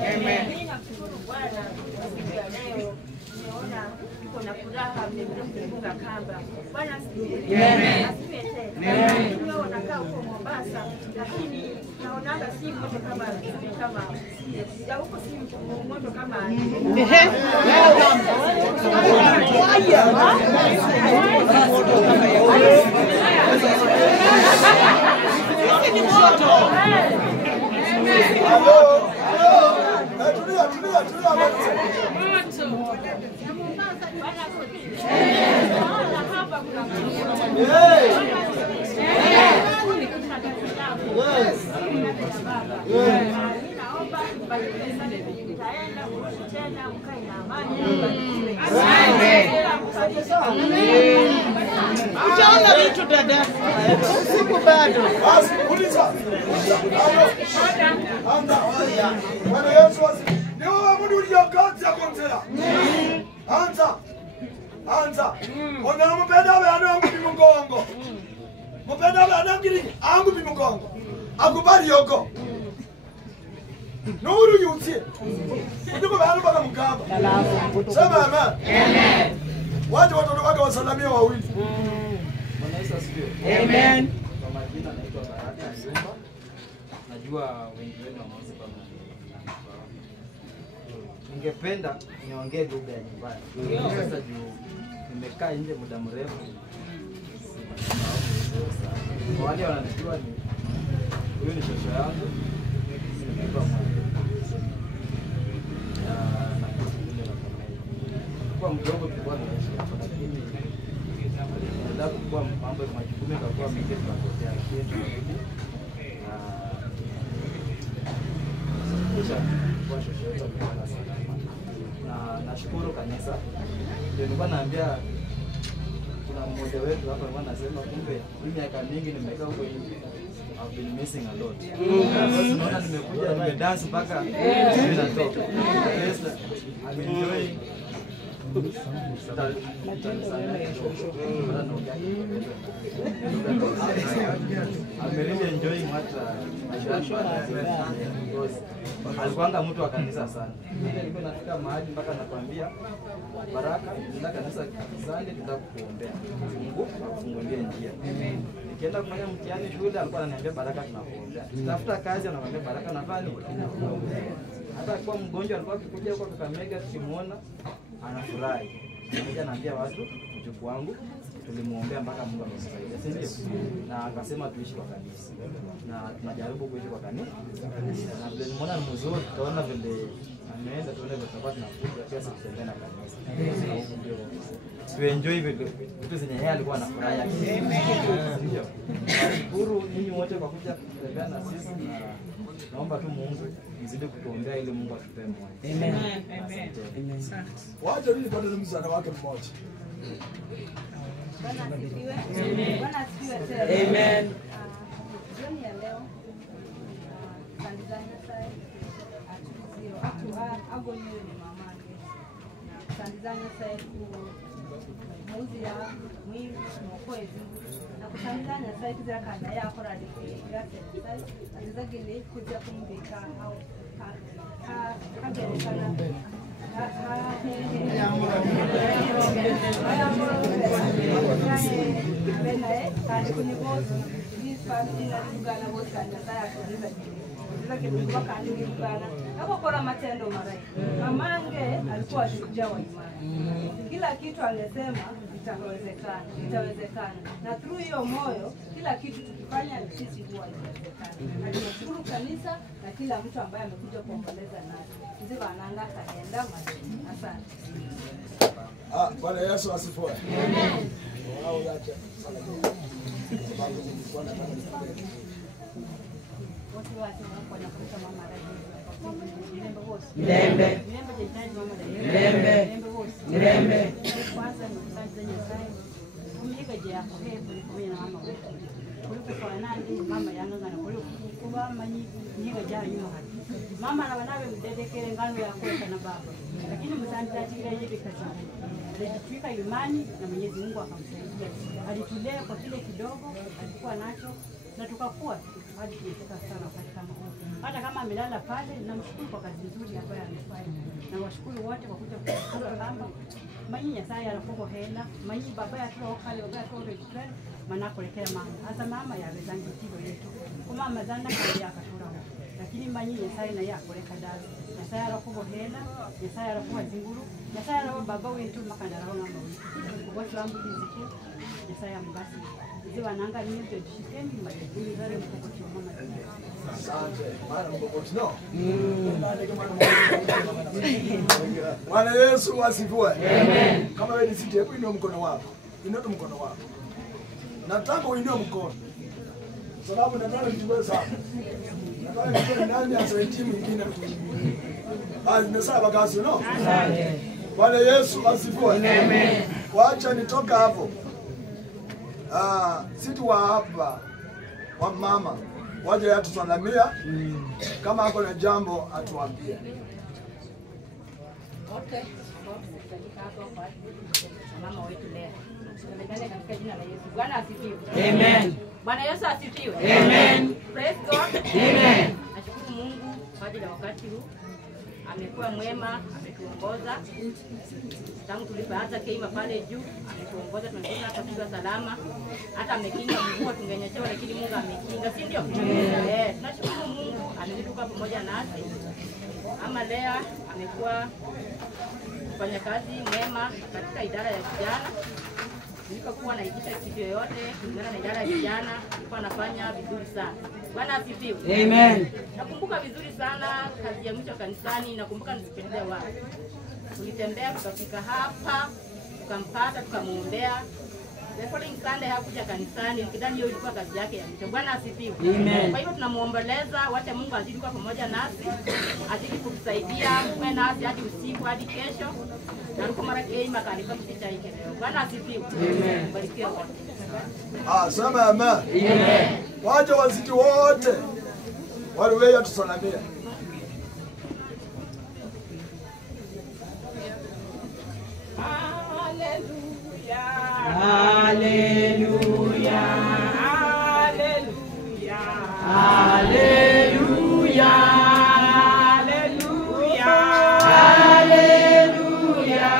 Amen. Mimi namshukuru Bwana siku ya leo. Nimeona kuna furaha mmefunga kamba. Bwana asifiwe. Amen. Asifiwe tena. Leo nakaa huko Mombasa lakini naonaga si moto kama ya huko si moto kama Uchaona vitu dada. Siku bado. Basi uliza. Anda. Bwana Yesu asifiwe. Ni wewe mtu uliyokati akontela. Anza. Ongera mpenda bana wangu bimugongo. Mpenda bana ngiri angu bimugongo. Akubali yoko. Nuru yutie. Ndiko bana bana mkamba. Sema amen. Waje watoto wake wasalamia wawili. Bwana Yesu asifiwe. Amen. Kwa majina naitwa Baraka Nyumba. Najua wengi wenu wanaanza kama ningependa niongee lugha ya nyumbani. Sasa juu nimekaa nje muda mrefu. Kwa wale wananijua ni huyu ni shosho yangu. Nimeitwa mwana. Kwa mdogo tulikuwa tunaishi hapa lakini ndio kwa mambo ya majukumu yakakuwa mengi tukapotea lakini tunarudi kisha kwa shosho yetu kwa salama na nashukuru kanisa ndio nilikuwa naambia kuna mmoja wetu hapa alikuwa anasema kumbe mimi miaka mingi nimekaa huko hivi I've been missing a lot. Naona nimekuja nimedance mpaka ninatoka. Yes, I'm enjoying I'm really enjoying what alikuanga mtu wa kanisa sana. Nilikuwa nafika mahali mpaka nakwambia Baraka, nenda kanisa kanisani tutakuombea. Mungu akufungulie njia. Nikienda kufanya mtihani shule alikuwa ananiambia Baraka tunakuombea. Tafuta kazi anamwambia Baraka nafanya tunakuombea. Hata kwa mgonjwa alikuwa akikuja huko Kakamega tukimuona anafurahi. Mmoja anaambia watu mjukuu wangu tulimuombea mpaka Mungu amemsaidia, si ndio? Na akasema tuishi kwa kanisa. Na tunajaribu kuishi kwa kanisa. Na vile nimeona ni mzuri, tutaona vile ameenda tuone vile tutakuwa tunakuja pesa kutembea na kanisa. Ndio. Tuenjoy vitu zenye yeye alikuwa anafurahi. Ndio. Nashukuru ninyi wote kwa kuja kutembea na sisi na naomba tu Mungu izidi kutuombea ili Mungu atupe moyo. Amen. Amen. Waje nini kwa nini mzana wake mmoja. Bwana asifiwe. Bwana asifiwe tena. Amen. Jioni ya leo Tanzania side agoniwe ni mamange na Tanzania side muzi ya mwili mwokwezi na kutanzania side za kanda yako radiki yake side azizagile kuja kumbika au kagerekana kandi kuni bose n'ifamili na Uganda bose kandi atayakuriza zake kwa kandi Uganda akokora matendo marai mamange alikuwa shujaa wa imani kila kitu angesema itawezekana na through hiyo moyo kila kitu tukifanya sisi huwa inawezekana. Tunashukuru kanisa na kila mtu ambaye amekuja kuomboleza nasi ndio anaanga kaenda mazuri. Asante. Bwana Yesu asifiwe. Amen. Wao yake sana. Sababu nilikuwa nataka nifanye. Watu wanakuta mama radio. Lembe. Kwanza ni Tanzania side. Umiga je yako hebu na mama wetu. Kuliko kwa nani mama yangu na kuliko kuba manyi niga ja nyuma hadi. Mama na wanawe mdedekele ngano ya kwenda na baba. Lakini msanta tika yeye kazi. Alifika imani na Mwenyezi Mungu akamsaidia. Alitulea kwa kile kidogo alikuwa nacho na tukakuwa hadi tunafika sana wakati kama huu. hata kama amelala pale, namshukuru kwa kazi nzuri ambayo amefanya. Na washukuru wote kwa kuja kushukuru kama manyi Nyasaye alikuwa hela, manyi baba ya toa kale baba ya toa register manako lekea mama. Hata mama ya wezangu tigo yetu. Kuma mazana kwa ya katura. Lakini manyi Nyasaye na yako leka dazi. Nyasaye alikuwa hela, Nyasaye alikuwa zinguru, Nyasaye alikuwa baba wetu makandara wa mama wetu. Watu wangu kiziki Nyasaye ambasi. Ziwa nanga ni ndio tushikeni majini zare mkokoti wa mama. Asante. Mara mkokoti no. Bwana Yesu asifiwe. Amen. Kama wewe ni sisi, hebu inua mkono wako. Inua mkono wako. Nataka uinue mkono. Sababu nataka nijue sana. Nataka nijue nani asaidia mwingine. Nimesema kazi no? Asante. Bwana Yesu asifiwe. Amen. Wacha nitoka hapo. Situ wa hapa wa mama waje atusalamia kama hapo na jambo atuambie. Okay. Mama wetu leo. Tunaendelea katika jina la Yesu. Bwana asifiwe. Amen. Bwana Yesu asifiwe. Amen. Praise God. Amen. Nashukuru Mungu kwa ajili ya wakati huu. Amekuwa mwema, ametuongoza. Tangu tulipoanza keima pale juu, ametuongoza tunafika hata kuwa salama. Hata amekinga mvua tungenyeshewa lakini Mungu amekinga, si ndio? Tunashukuru Mungu, ametuka pamoja nasi. Ama Lea amekuwa kufanya kazi mwema katika idara ya vijana. Nilipokuwa naitisha kitu yoyote kulingana na idara ya vijana, nilikuwa nafanya vizuri sana. Bwana asifiwe. Amen. Nakumbuka vizuri sana kazi ya mwisho kanisani, nakumbuka nisipendea wapi. Tulitembea tukafika hapa, tukampata, tukamuombea. The following Sunday hakuja kanisani, nikidhani hiyo ilikuwa kazi yake ya mwisho. Bwana asifiwe. Amen. Kwa hivyo tunamuomboleza, wacha Mungu azidi kuwa pamoja nasi, azidi kutusaidia, kuwe nasi hadi usiku hadi kesho. Na ruko mara keima kanisa msicha hiki leo. Bwana asifiwe. Amen. Barikiwa wote. Sema amen. Amen. Wacha wazidi wote waliweya tusalamia. Hallelujah. Hallelujah. Hallelujah. Hallelujah.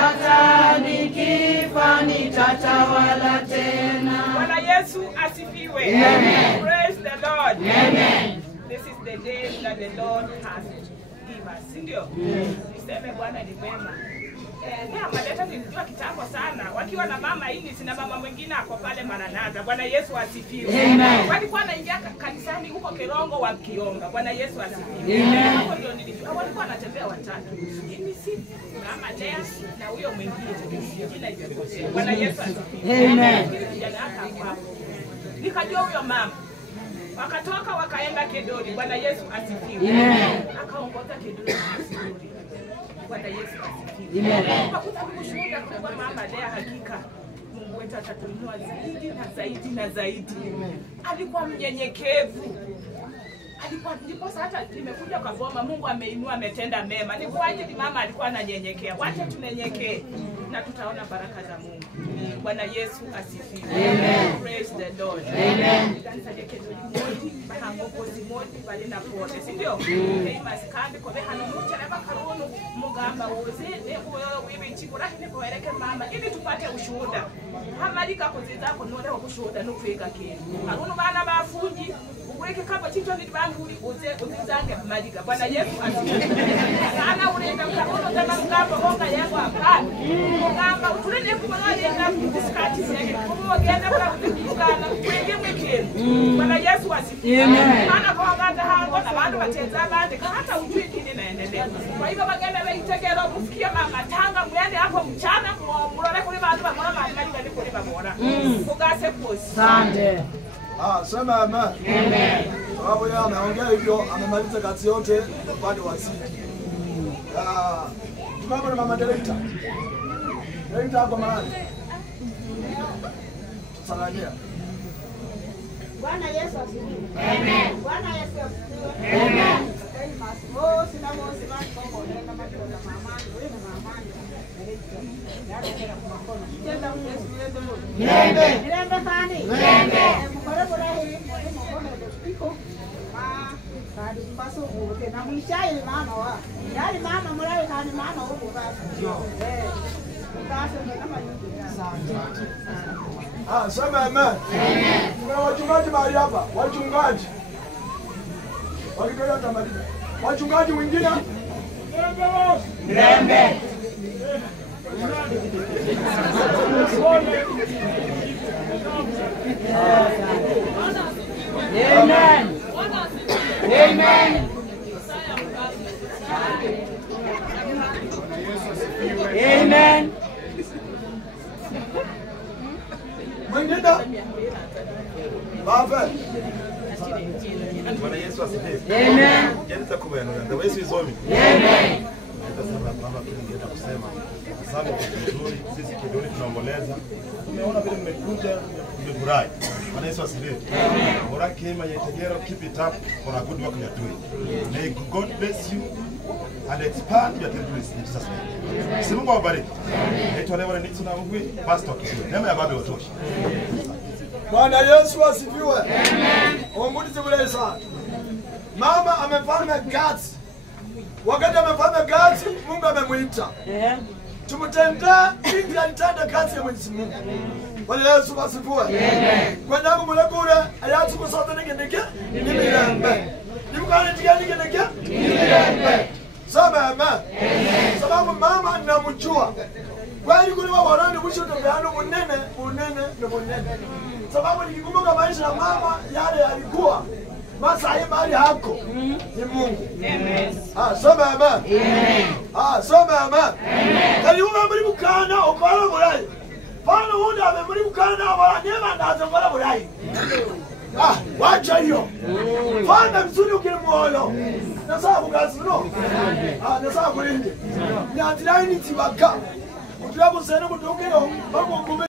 Hata nikifa nitatawala tena. Bwana Yesu asifiwe. Amen. Praise the Lord. Amen. This is the day that the Lord has given us. Ndio? Niseme Bwana ni mwema. Amaleta nilijua kitambo sana wakiwa na mama Ines na mama mwingine ako pale Maranatha. Bwana Yesu asifiwe. Amen. Walikuwa wanaingia kanisani huko Kirongo wakiomba. Bwana Yesu asifiwe. Amen. Hapo ndio nilijua walikuwa wanatembea watatu. Mimi si mama Lea na huyo mwingine jina imepotea. Bwana Yesu asifiwe. Amen. Nikajua huyo mama. Wakatoka wakaenda Kedori. Bwana Yesu asifiwe. Amen. Akaongoza Kedori. Bwana Yesu asifiwe. Amen. Hakuta kushuhuda kwa mama Lea, hakika Mungu wetu atatuinua zaidi na zaidi na zaidi. Alikuwa mnyenyekevu. Alikuwa ndipo hata nimekuja kwa boma, Mungu ameinua, ametenda mema. Ni kwa ajili mama alikuwa ananyenyekea. Wacha tunyenyekee na tutaona baraka za Mungu. Bwana Yesu asifiwe. Amen. Praise the Lord. Amen. Kanisa lake ndio moja, bahango moja bali na pote. Si ndio? Maskandi kwa hano mcha na bakarunu mugamba woze wewe chikura hine kueleke mama ili tupate ushuhuda. Hamalika kuziza ko none wa kushuhuda no kwega kile. Haruno bana bafunji uweke kapa chicho ni banguli uzizange malika. Bwana Yesu asifiwe. Sana unaenda mkarono kama mgambo honga yangu hapa. Mugamba utulene kumangale na diskati zake. Kwa genda kwa kukana kwenge mwekeni. Bwana Yesu asifiwe. Maana kwa ngata hango na bantu bacheza bande hata ujui kile naendelea. Kwa hivyo bagenda baitegero kusikia mama tanga mwende hapo mchana murore kule bantu bakora malika ni kule babora. Kugase posi. Asante. Sema amen. Amen. Sababu yeye ameongea hivyo, amemaliza kazi yote upande wa sisi. Tunapo na mama director. Director hapo mahali. Tusalamia. Bwana Yesu asifiwe. Amen. Bwana Yesu asifiwe. Amen. Sina mosi basi kwa nenda matendo mama, wewe na mama. Tenda Yesu milele moja. Milele fani. Milele. Mkora bora hii, mkora ndio spiko. Kadi paso uke na mchai mama wa. Yali mama mulai kadi mama huko basi. Basi ndio kama Ah, sema amen. Kuna wachungaji mahali hapa, wachungaji. Wakitoa tamaduni. Wachungaji wengine Rembe. Amen. Amen. Amen. mwingine Baba. Bwana Yesu asifiwe. Amen. Jana tutakubaliana. Ndio Yesu izomi. Amen. Nitasema kwamba tungeenda kusema asante kwa kiduri, sisi kiduri tunaomboleza. Tumeona vile mmekuja, mmefurahi. Bwana Yesu asifiwe. Amen. Ora kema yetegero, keep it up for a good work you are doing. May God bless you and expand your territories in Jesus' name. Si Mungu awabariki. Naitwa Reverend Nixon Amugwi, pastor Kizwe. Neema ya Baba iwatoshe. Bwana Yesu asifiwe. Amen. Ongulize bure sana. Mama amefanya kazi. Wakati amefanya kazi, Mungu amemuita. Tumtendea ili alitenda kazi ya Mwenyezi Mungu. Bwana Yesu asifiwe. Amen. Kwa nyangu mulekure ayatu kusota ngendeke nimirembe. Nimukane tigani ngendeke nimirembe. Sema amen. Amen. Sababu mama anamjua. Kwani kule wawarani mwisho tumeano munene. Sababu nikikumbuka maisha ya mama yale yalikuwa Masai mali hako ni Mungu. Amen. Ah, soma amen. Amen. Ah, soma amen. Amen. Kali ume muri bukana okora burayi. Bana wundi ame muri bukana abanyema ndaza ngora burayi. Ah, wacha hiyo. Fanda msuri ukimwoyo. Nasabu gazino. Ah, nasabu kulinde. Nyatiraini tibaka. Kutuya kusene kutokeo bako